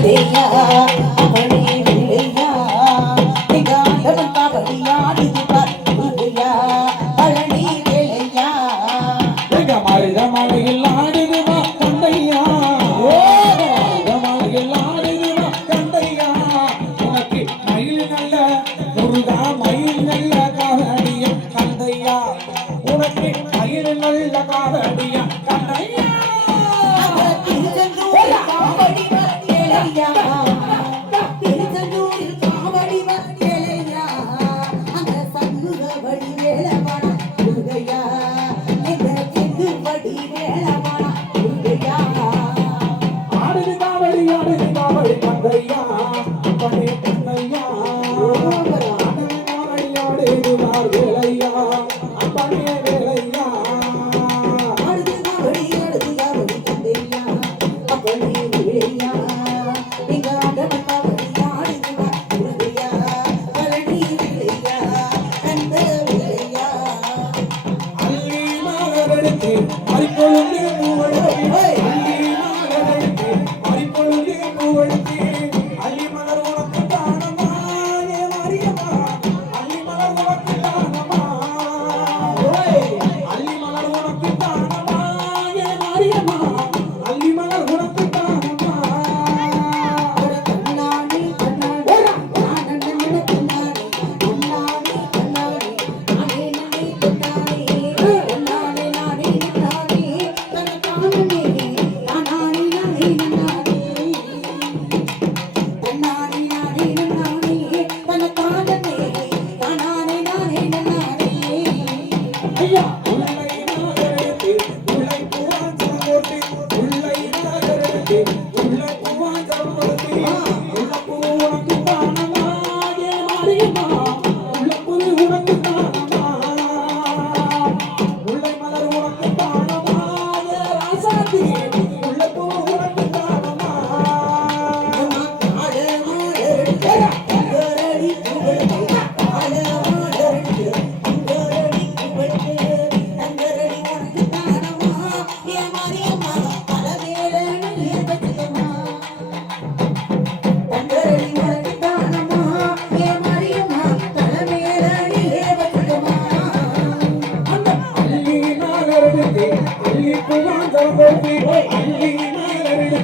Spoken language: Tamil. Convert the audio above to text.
கந்தையா அவனே வெள்ளையா நிகாண்டவன் காவடியாடுது பார்வையா பழனி வேலையா எங்க மருத மலையில் ஆடுதுமா கந்தையா மலையில் ஆடுதுமா கந்தையா உனக்கு மயில் நல்ல முருகா மயில் நல்ல காவடிய கந்தையா உனக்கு மயில் நல்ல காவடிய கந்தையா திருச்செந்தூர் காவடி வேலையா திருச்செந்தூர் காவடி வேலையா அந்த சண்முக வடி வேலவான முருகையா எங்க தெங்கு வடி வேலவான முருகையா ஆடுது காவடி கந்தையா